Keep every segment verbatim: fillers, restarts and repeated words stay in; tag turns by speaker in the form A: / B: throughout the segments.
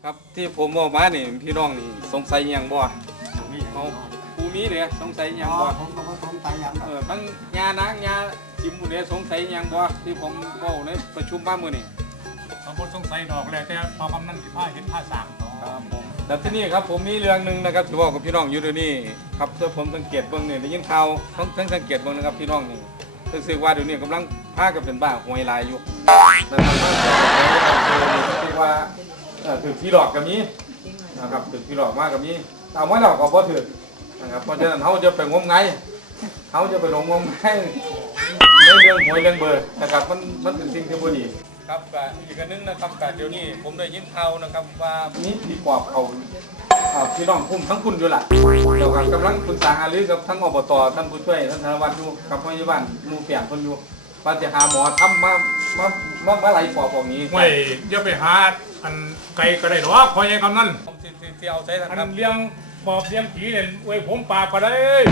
A: ครับที่ผมบอกมานี่พี่น้องนี่สงสัยยังบ่เขาภูมิเนี่ยสงสัยยังบ่
B: ผมก็บ่สงสัยยัง
A: เออทั้งยานางยาจิมบุเนี่ยสงสัยยังบ่ที่ผมบอกในประชุมบ้านมื้อนี่
C: บางคนสงสัยดอกแล้วแต่พอกำนันสิผ้าเห็นผ้าสางต่อ
A: ครับผมแต่ที่นี่ครับผมมีเรื่องหนึงนะครับที่บอกกับพี่น้องอยู่เดี๋ยวนี้ครับถ้าผมสังเกตเบิ่งนี่ได้ยินข่าวทั้งทั้งสังเกตเบิ่งนะครับพี่น้องนี่รู้สึกว่าเดี๋ยวนี้กำลังพากันเป็นบ้าหวยลายอยู่นะครับรู้สึกว่าเออถือที่หลอกกับนี้นะครับถือที่หลอกมากกับนี้เอาไม่หลอกก็บ่ถือนะครับเพราะฉะนั้นเขาจะไปงมงายเขาจะไปหลงงมงายในเรื่องหวยเรื่องเบอร์นะครับมันมันเป็นสิ่งที่บ่ดีครับก็อีกอันนึงนะครับก็เดี๋ยวนี้ผมได้ยินข่าวนะครับว่ามีผีปอบเขาพี่น้องพุ่มทั้งคุณอยู่ล่ะเดี๋ยวกับกำลังปรึกษาหารือกับทั้งอบตท่านผู้ช่วยท่านธนวัฒน์อยู่กับพยาบาลหมู่เปียกคนอยู่ว่าจะหาหมอทำมามามามาไล่ปอบพวกนี้
C: ไม่อย่าไปหาอันไกลก็ได้หรอกพอยังกำนัน
A: ผมสิสิสิเอาใช้ทาง
C: อัน
A: ครับ
C: เลี้ยงปอบเลี้ยงผีเนี่ยไว้ผมปากก็ได้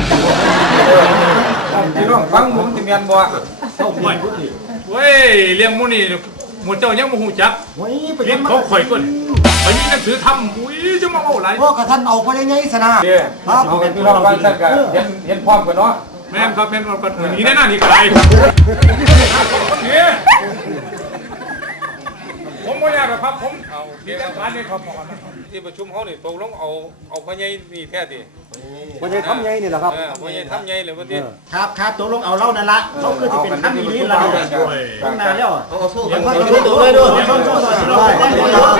A: พี่น้องฟังผมสิเมียนบ่เจ้าพี่
C: เว้ยเลี้ยงหมูนี่หมูเจ้ายังบ่ฮู้จัก
B: โอ้ยไป
C: เลี้ยงเขาข่อยก่อนไปมีหนังสือทำอุ้ยจะมาเอาอะไร
B: พวกกระทันเอาไปได้ไงสนะ
A: เด้เอาเป็นพี่น้องบ้านซั่นก็เห็นเห็นพร้อมกันเนาะ
C: แม่นครับแม่นครับหนีแน่นอนนี่ก็ได้คนนี้ผมไม่อยากหรอกครับผม
A: เอาโอเค
C: มี
A: ค
C: แต่
A: รับ
C: การนี่ครับผม
A: ที่ประชุมเฮานี่ตกลงเอาเอาพ่อใหญ่นี่แท้ติ
B: บ่ได้ทำไงนี่แหละครับ
A: เออพ่อใหญ่ทำใหญ่เลยว่าติ
D: ครับครับตกลงเอาเล่านั่นละเขาคือที่เป็นคำนี้เราตั้งนานแล้ว
B: เอาเอาสู้
D: เดี๋
B: กั
D: ย
B: น
D: วเขาจะรู้ตัวเลยด้วย
C: เดี๋ยว
D: ช
C: เดี๋
D: น
C: ยว
D: ชน
C: เดี๋ยว
D: ชน
C: เดี๋ยว
D: ชน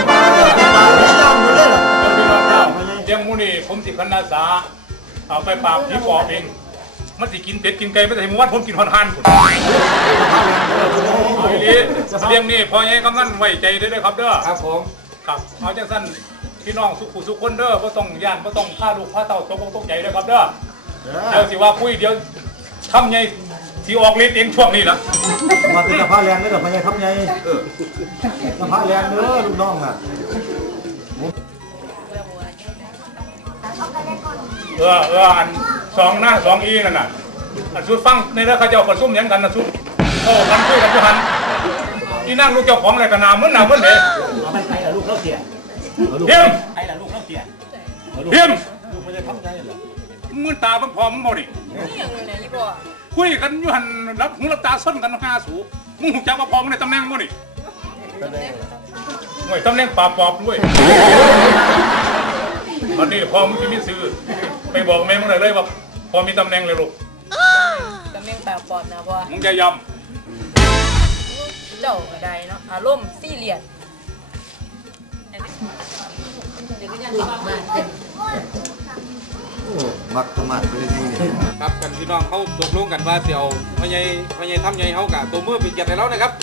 C: เดี๋ยวมูนี่ผมสิคันนาสาเอาไปปราบผีปอบเองมันสิกินเป็ดกินไก่ไม่ได้หมู่บ้านผมกินหอนหันพุ่นเอาอีหลีเรื่องนี้พอยังกำนันไว้ใจได้ด้วยครับเด้อ
A: ครับผม
C: ครับเอาจังสั้นพี่น้องสุขุสุขคนเด้อบ่ต้องย่านบ่ต้องพาลูกพาเต้าตกอกตกใจเด้อครับเด้อเดี๋ยวสิว่าคุยเดี๋ยวทำไงสิออกฤทธิ์เองช่วงนี้ล่ะ
D: มาเป็นสภาแรงเลยเหรอพญาทัพไงสภาแรงเด้อลูกน้องอ่ะ
C: เออเอออันสองหน้าสองอีนั่นน่ะอันสุดฟังในเรื่องเขาเจ้าประชุมหยังกันนะสุดโอ้กันคุยกันอยู่หันที่นั่งลูกเจ้าของอะไรกันนาเหมือนหนาเหมือนเด้
D: เอาไปใครล่ะลูกเขาเสีย
C: เพียม
D: ใครล่ะลูกเขาเสีย
C: เพียม
D: ลูกพญาทัพไงเหรอ
C: มือตาบังพอมึงบ่ดิ
E: นี่อย่างนี้เนี่ยยี่ปัว
C: คุยกันอยู่หันรับหูรับตาส้นกันห้าสูมึงหูจักว่าพอมึงในตำแหน่งบ่ดิหน่วยตำแหน่งปราบปอบด้วยตอนนี้พอมึงจะมีซื้อไปบอกแม่มึงเลยเลยว่าพอมีตำแหน่งเลยลูก
E: ตำแหน่งปากปอดนะปัว
C: มึงจะย
E: เจ้าก็ได้เนาะอารมณ์ซีเรียส
B: มักสมัครไปได้ไงนี่
A: ครับกันพี่น้องเขาตกลงกันว่าสิเอาพ่อใหญ่พ่อใหญ่ทำใหญ่เฮากะตัวมือเป็นเกียรติให้เรานะครับ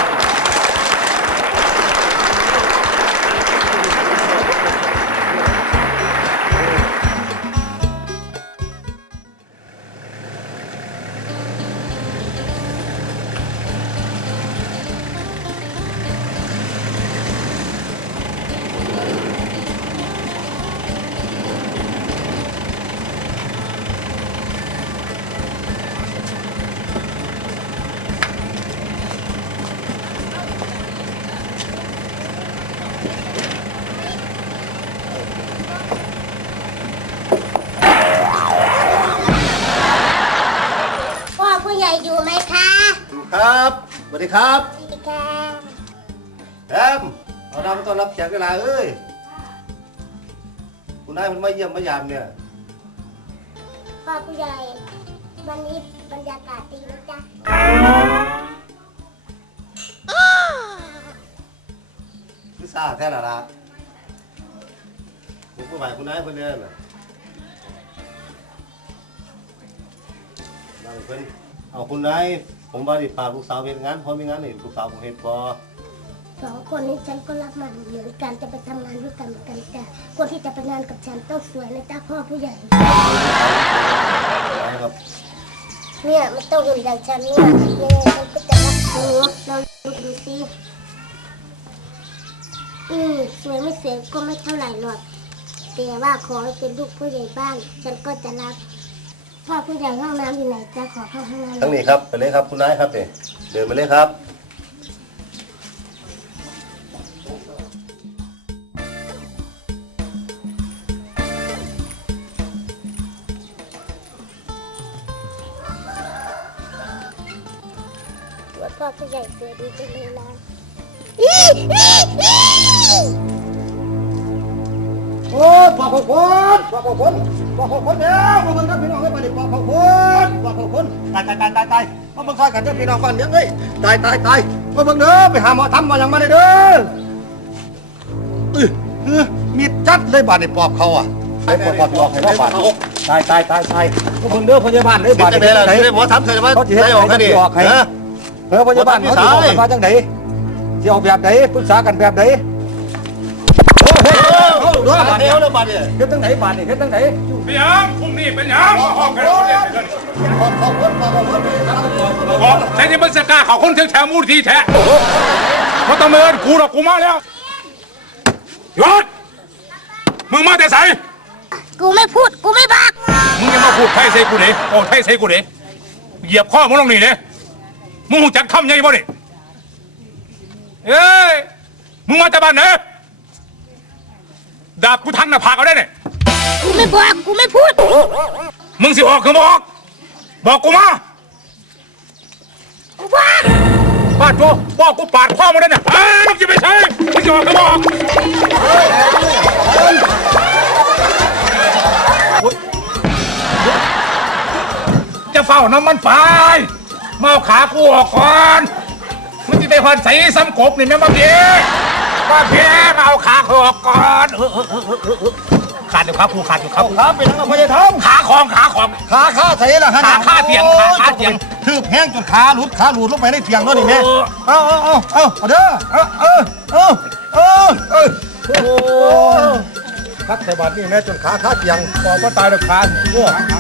F: พ่อผู้ใหญ่อยู่ไหมคะ
D: ครับสวัสดีครับ
F: สวัสดีค่ะ
D: แอมเอาน้ำต้อนรับแขกกันละเอ้ยคุณนายมันมาเยี่ยมมายามเนี่ย
F: พ่อผู้ใหญ่ วันนี้บรรยากาศดีนะจ๊ะ
D: พิซซ่าแท้ละละผมก็ไหวคุณนายเพิ่นเนี่ยน่ะนั่งเพิ่นเอาคุณนายผมว่าดิพาลูกสาวเฮ็ดงานพอมีงานนี่ลูกสาวผมเฮ็ดบ่
F: สองคนนี้ฉันก็รักมันเหมือนกันจะไปทำงานด้วยกันเหมือนกันแต่คนที่จะไปงานกับฉันต้องสวยนะจ๊ะพ่อผู้ใหญ่
D: ครับ
F: เนี่ยมันต้องหุ่นอย่างฉันเนี่ยยังไงฉันก็จะรักหนูเราดูดูสิอืมสวยไม่สวยก็ไม่เท่าไหร่หรอกแต่ว่าขอให้เป็นลูกผู้ใหญ่บ้าน ฉันก็จะรักพ่อผู้ใหญ่ห้องน้ำอยู่ไหนจ๊ะขอเข้าห้องน้ำ
D: ทั้งนี้ครับไปเลยครับคุณนายครับนี่เดินไปเลยครับ
F: ว่าพ่อผู้ใหญ่เสือดีจังเลยนะ
B: โอ้ปอกคนปอกคนปอกคนเดี๋ยวมาเบิ่งกันพี่น้องให้มาดิปอกคนปอกคนตายตายตายตายตายมาเบิ่งซอยกันเด้อพี่น้องฟันเลี้ยงเอ้ยตายตายตายมาเบิ่งเด้อไปหาหมอทำมาอย่างมาเลยเด้อเอ้ยเออมีจัดเลยบาดในปอบเขาอ่ะ
D: ไอ้ปวดปวดออกให้ว่าบาดตายตายตายตายก็เพิ่งเด้อพยาบาลเด้อบาด
B: จะได้ล่ะได้หมอทำเถอะว่า
D: เขาจะเฮ็ด
B: ได้ออก
D: ให้
B: แค่นี้
D: ออกให้
B: เออ
D: เออพยาบาลเขาจะออกมาจังไหนสิออกแบบไหนปรึกษากันแบบไหนเฮ้ย
B: เอาดูบาดเดียวแล้วบาดเนี่ย
D: เฮ็ดจังไหนบาดนี่เฮ็ดจังไหน
C: เป็นหยังพรุ่งนี้เป็นหยังมาออกกันเอาเนี่ยเดี๋ยวนี้
B: ปอกคนปอกคน
C: บอกแต่ยังเป็นสกาเขาคนแถวๆมูลทีแท้เพราะต้องเมินกูหรอกกูมาแล้วหยุดมึงมาแต่ไส
F: กูไม่พูดกูไม่บอก
C: มึงยังมาพูดไทยใส่กูเด้โอ้ไทยใส่กูเด้เหยียบข้อมึงลงนี่เด้มึงหูจักคำใหญ่บ่นี่เอ้ยมึงมาจากบ้านไหนดาบกูทันหน้าผากเอาได้เนี่ย
F: กูไม่บอกกูไม่พูด
C: มึงสิออกคือบอกบอกกูมา
F: กูบอก
C: ปาดกูบอกกูปาดข้อมึงได้เนี่ยเอ้ยมึงจะไปใช้มึงจะออกคือบอกจะเฝ้าน้ำมันไฟมาเอาขากูออกก่อนมึงจะไปหอนใส่ซ้ำกบนี่แม่มาเพี้ยมาเพี้ยมาเอาขาเขาออกก่อนเออเออเออเออเออขาดอยู่ครับกูขาดอยู่ครับ
B: ขาเป็นทั้งพยาทำ
C: ขาของขาของ
B: ขาขาใส่ละฮะ
C: ขาขาเถียงขาขาเถียง
B: ถือแห้งจนขาหลุดขาหลุดลงไปในเถียงด้วยนี่แม่เอาเอาเอาเอาเอาเด้อเอาเอาเอาเอาเอา
D: โอ้คัดใส่บาดนี่แม่จนขาขาเจียงปอกบ่ตายดอกขาเมื่อ
C: ขา